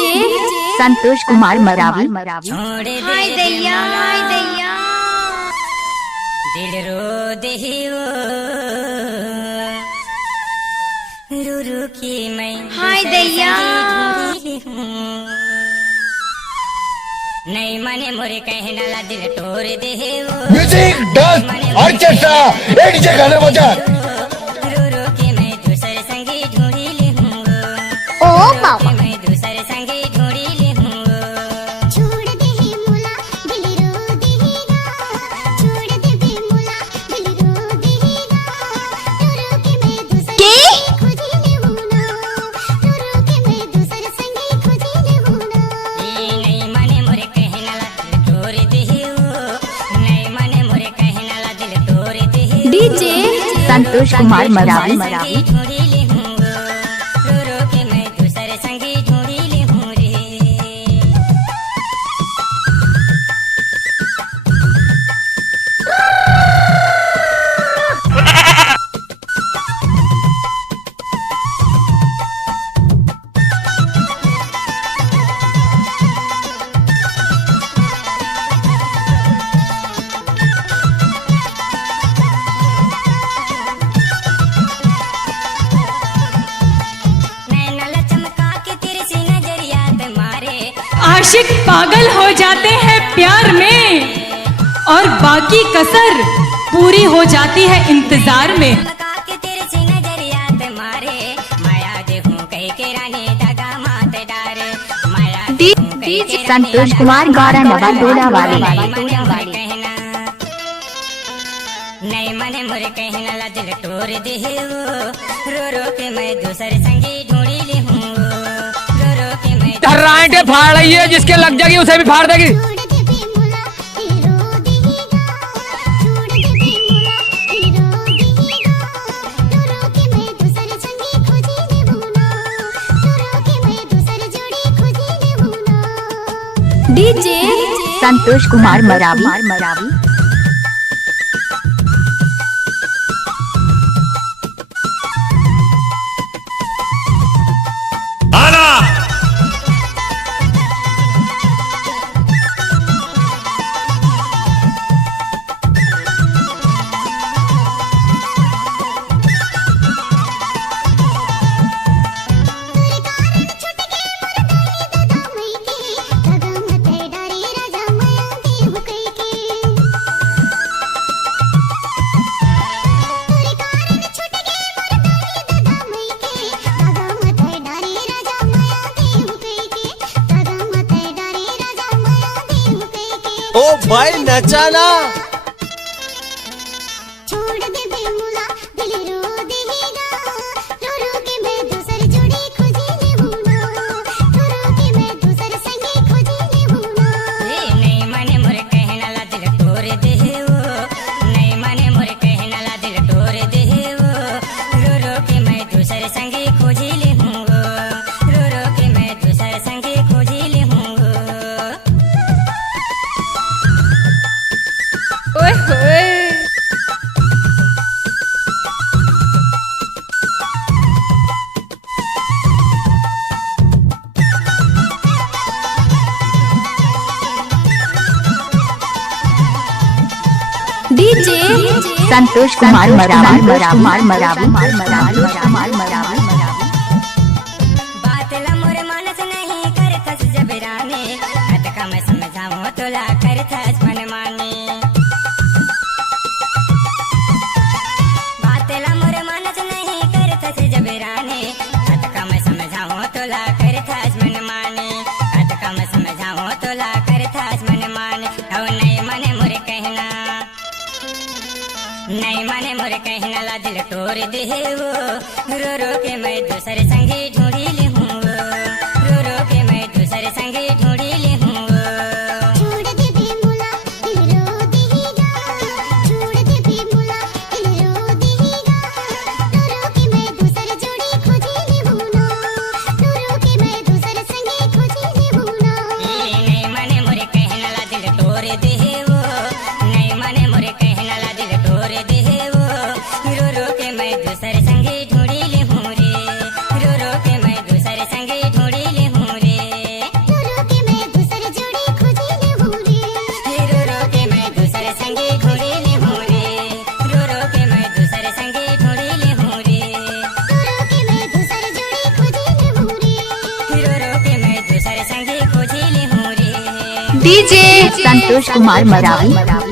डीजे संतोष कुमार मरावी। हाय दैया हाय दैया दिल रो देहियो रू रू की मैं हाय दैया नहीं मने मोरे कहना ला दिल तोड़ देहियो म्यूजिक डांस ऑर्केस्ट्रा एक डीजे गाने बजा रू रू की मैं दूसरे संगी ढूंढी ले हूँ ओ बाबा मैं दूसरे संगी ढूंढी ले हूँ छोड़ दे ही मुला दिल रो देगा छोड़ दे भी मुला दिल रो देगा रो के मैं दूसरे खुदी ले हूं ना रो के मैं दूसरे संगे खुदी ले हूं ना नहीं मने मोरे कहना ला दिल तोड़ देहियो नहीं मने मोरे कहना ला दिल तोड़ देहियो डीजे संतोष कुमार मरावी। संगी ढूंढी ले हूँ रो रो के मैं दूसरे संगी ढूंढी ले हूँ रे नैना ला चमका के तेरे से नजरिया ते मारे आशिक पागल हो जाते हैं प्यार में और बाकी कसर पूरी हो जाती है इंतजार में। चमका के तेरे से नजरिया ते मारे माया देखूं कहीं के रानी दगा मात डारे माया देखूं कहीं के रानी संतोष कुमार गौरा नवा डोला वाली। नहीं मने मोरे कहना ला दिल तोड़ देहियो रो रो के मैं दूसरे संगी ढूंढी ले हूँ रो रो के मैं धर्राएंटे फाड़ रही है, जिसके लग जाएगी उसे भी फाड़ देगी। छोड़ दे भी मुला दिल रो देगा छोड़ दे भी मुला दिल रो देगा रो के मैं दूसरे संगे खुदी ले हूं ना रो के मैं दूसरे जोड़ी खुदी ले हूं ना डीजे संतोष कुमार मरावी। ओ भाई नचाना छोड़ दे भी मुला दिल रो देगा रो के मैं दूसरे जोड़ी खुदी ले हूं ना रो के मैं दूसरे संगे खुदी ले हूं ना नहीं मने मोरे कहना ला दिल तोड़ देहियो नहीं मने मोरे कहना ला दिल तोड़ देहियो रो रो के मैं दूसरे संगी खोजी ले हूँ रो रो के मैं दूसरे संगी खोजी ले हूँ ओए होए डीजे संतोष कुमार मरावी। बात ला मोरे मानस नहीं कर थस जबराने अत का मैं समझाऊं तो ला कर थस मन माने बात ला मोरे मानस नहीं कर थस जबराने अत का मैं समझाऊं तो ला कर थस मन माने अत का मैं समझाऊं तो ला कर थस मन माने अब नहीं मने मोरे कहना नहीं मने मोरे कहना ला दिल तोड़ देहियो रो रो के मैं दूसरे संगी ढूंढी ले हूँ रो रो के मैं दूसरे संगी ढूंढी ले हूँ छोड़ दे भी मुला दिल रो देगा छोड़ दे भी मुला दिल रो देगा रो के मैं दूसरे जोड़ी खुदी ले हूं ना रो के मैं दूसरे संगे खुदी ले हूं ना नहीं मने मोरे कहना ला दिल तोड़ देहियो नहीं मने मोरे कहना ला दिल तोड़ देहियो रो रो के मैं दूसरे संगी ढूंढी ले हूँ रे रो रो के मैं दूसरे संगी ढूंढी ले हूँ रे डीजे संतोष कुमार मरावी